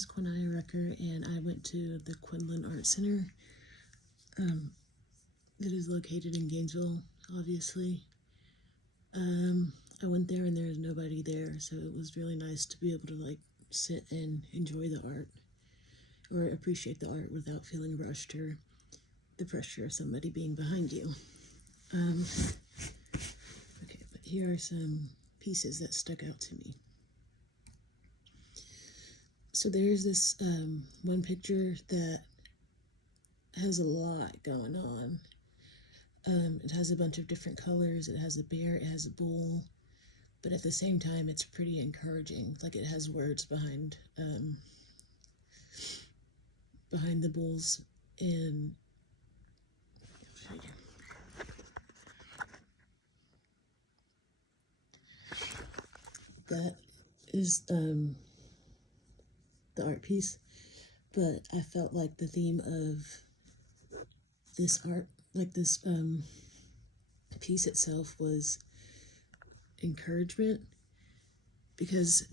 is Quinaya Rucker, and I went to the Quinlan Art Center. It is located in Gainesville, obviously. I went there and there was nobody there, so it was really nice to be able to like sit and enjoy the art or appreciate the art without feeling rushed or the pressure of somebody being behind you. Okay, but here are some pieces that stuck out to me. So there's this one picture that has a lot going on. It has a bunch of different colors. It has a bear, it has a bull, but at the same time, it's pretty encouraging. Like it has words behind the bulls, and that is the art piece. But I felt like the theme of this art, like this piece itself, was encouragement, because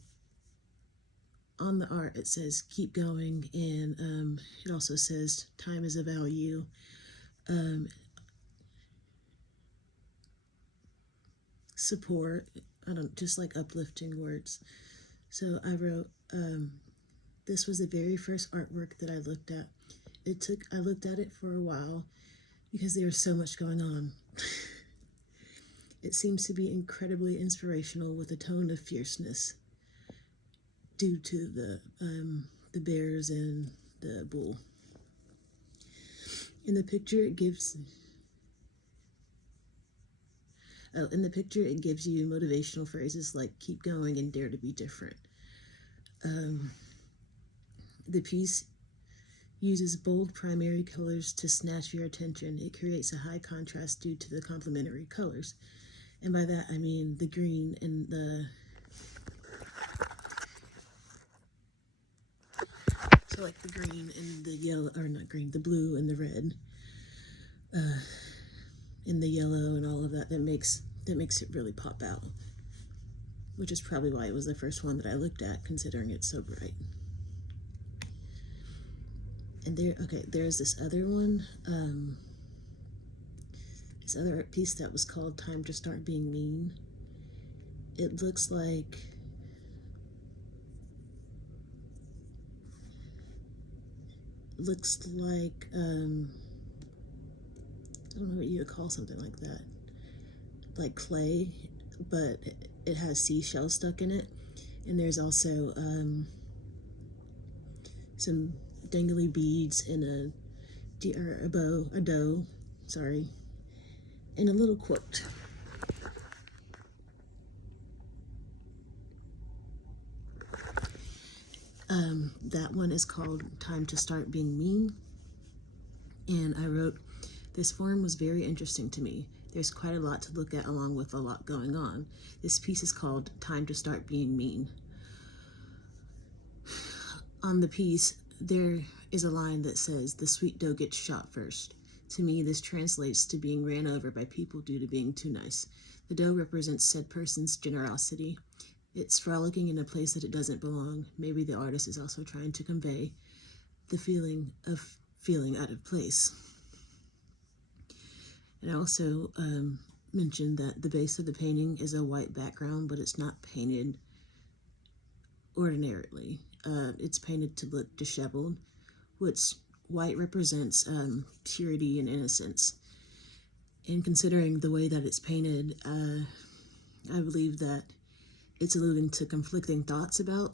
on the art it says keep going, and it also says time is a value. Support, I don't, just like uplifting words. So I wrote, this was the very first artwork that I looked at. I looked at it for a while because there's so much going on. It seems to be incredibly inspirational with a tone of fierceness due to the bears and the bull. In the picture, it gives you motivational phrases like keep going and dare to be different. The piece uses bold primary colors to snatch your attention. It creates a high contrast due to the complementary colors. And by that, I mean the green and the... So like the green and the yellow, or not green, the blue and the red. And the yellow and all of that, that makes it really pop out. Which is probably why it was the first one that I looked at, considering it's so bright. And there's this other one, this other art piece that was called Time to Start Being Mean. It looks like I don't know what you would call something like that, like clay, but it has seashells stuck in it, and there's also some dangly beads and a doe, and a little quote. That one is called Time to Start Being Mean, and I wrote, this form was very interesting to me. There's quite a lot to look at along with a lot going on. This piece is called Time to Start Being Mean. On the piece, there is a line that says, the sweet doe gets shot first. To me, this translates to being ran over by people due to being too nice. The doe represents said person's generosity. It's frolicking in a place that it doesn't belong. Maybe the artist is also trying to convey the feeling of feeling out of place. And I also mentioned that the base of the painting is a white background, but it's not painted ordinarily. It's painted to look disheveled, which white represents purity and innocence. And considering the way that it's painted, I believe that it's alluding to conflicting thoughts about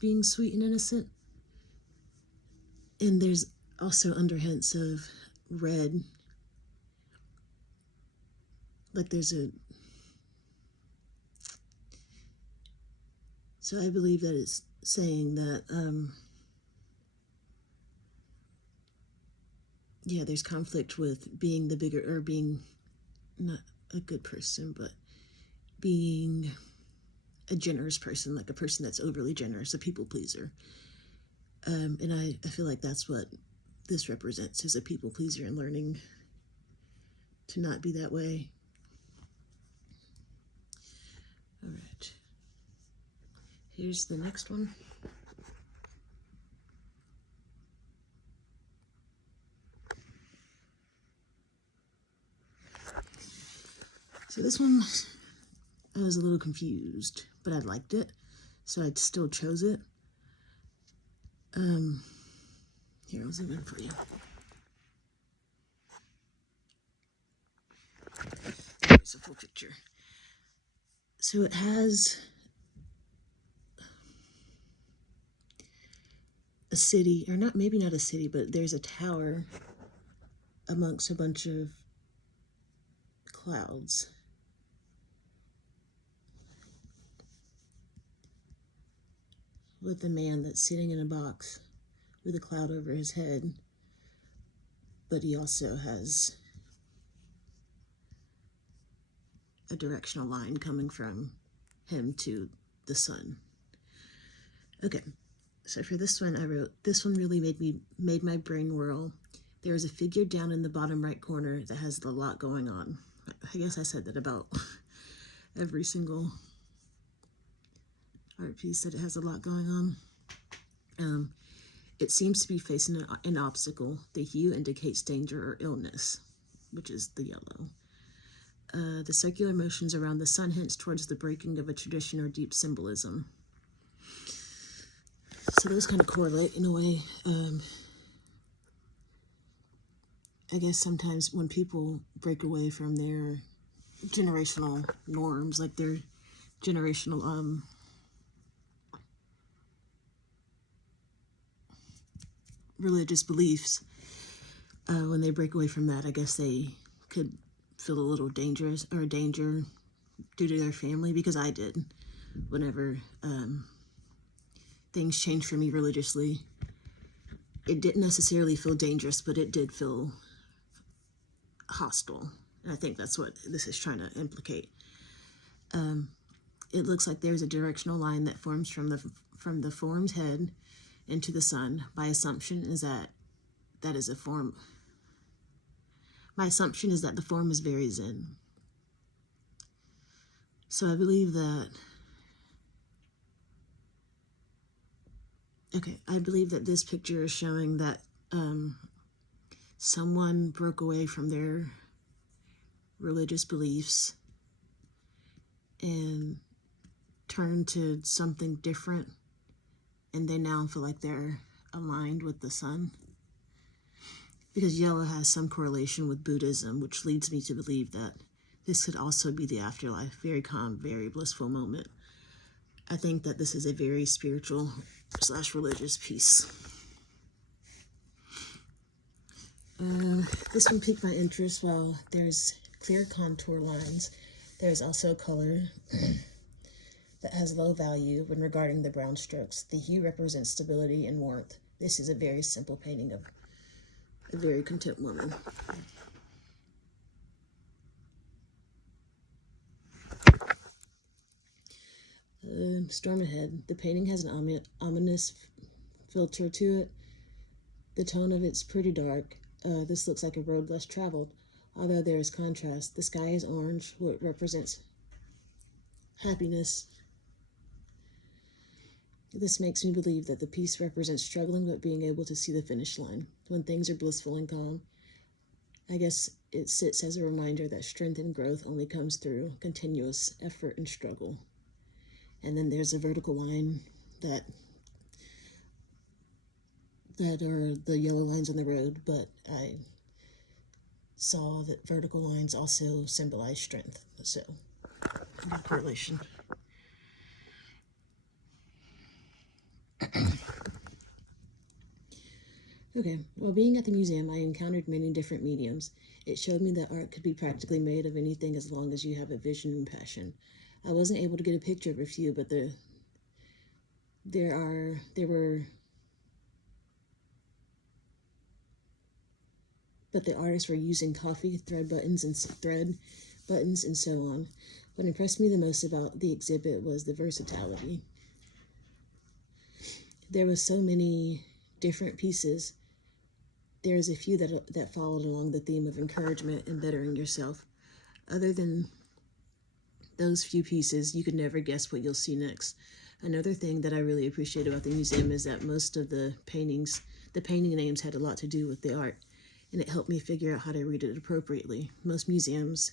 being sweet and innocent. And there's also underhints of red. Like so I believe that it's saying that, there's conflict with being the bigger, or being not a good person, but being a generous person, like a person that's overly generous, a people pleaser. And I feel like that's what this represents, is a people pleaser and learning to not be that way. All right. Here's the next one. For this one, I was a little confused, but I liked it, so I still chose it. Here, I'll zoom in for you. There's a full picture. So it has a city, or not, maybe not a city, but there's a tower amongst a bunch of clouds. With a man that's sitting in a box with a cloud over his head, but he also has a directional line coming from him to the sun. Okay, so for this one I wrote, this one really made my brain whirl. There is a figure down in the bottom right corner that has a lot going on. I guess I said that about every single art piece, that it has a lot going on. It seems to be facing an obstacle. The hue indicates danger or illness, which is the yellow. The circular motions around the sun hints towards the breaking of a tradition or deep symbolism. So those kind of correlate in a way. I guess sometimes when people break away from their generational norms, like their generational religious beliefs, when they break away from that, I guess they could feel a little dangerous or danger due to their family, because I did. Whenever things changed for me religiously, it didn't necessarily feel dangerous, but it did feel hostile. And I think that's what this is trying to implicate. It looks like there's a directional line that forms from the form's head into the sun. My assumption is that the form is very zen. So I believe that, I believe that this picture is showing that someone broke away from their religious beliefs and turned to something different, and they now feel like they're aligned with the sun. Because yellow has some correlation with Buddhism, which leads me to believe that this could also be the afterlife. Very calm, very blissful moment. I think that this is a very spiritual / religious piece. This one piqued my interest. While there's clear contour lines, there's also color that has low value when regarding the brown strokes. The hue represents stability and warmth. This is a very simple painting of a very content woman. Storm ahead. The painting has an ominous filter to it. The tone of it's pretty dark. This looks like a road less traveled, although there is contrast. The sky is orange, what represents happiness. This makes me believe that the piece represents struggling but being able to see the finish line. When things are blissful and calm, I guess it sits as a reminder that strength and growth only comes through continuous effort and struggle. And then there's a vertical line that are the yellow lines on the road, but I saw that vertical lines also symbolize strength. So, correlation. Okay, while being at the museum, I encountered many different mediums. It showed me that art could be practically made of anything as long as you have a vision and passion. I wasn't able to get a picture of a few, but the artists were using coffee thread buttons and so on. What impressed me the most about the exhibit was the versatility. There was so many different pieces. There's a few that followed along the theme of encouragement and bettering yourself. Other than those few pieces, you could never guess what you'll see next. Another thing that I really appreciate about the museum is that most of the painting names had a lot to do with the art, and it helped me figure out how to read it appropriately. Most museums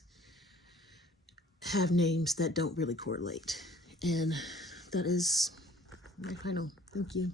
have names that don't really correlate. And that is my final. Thank you.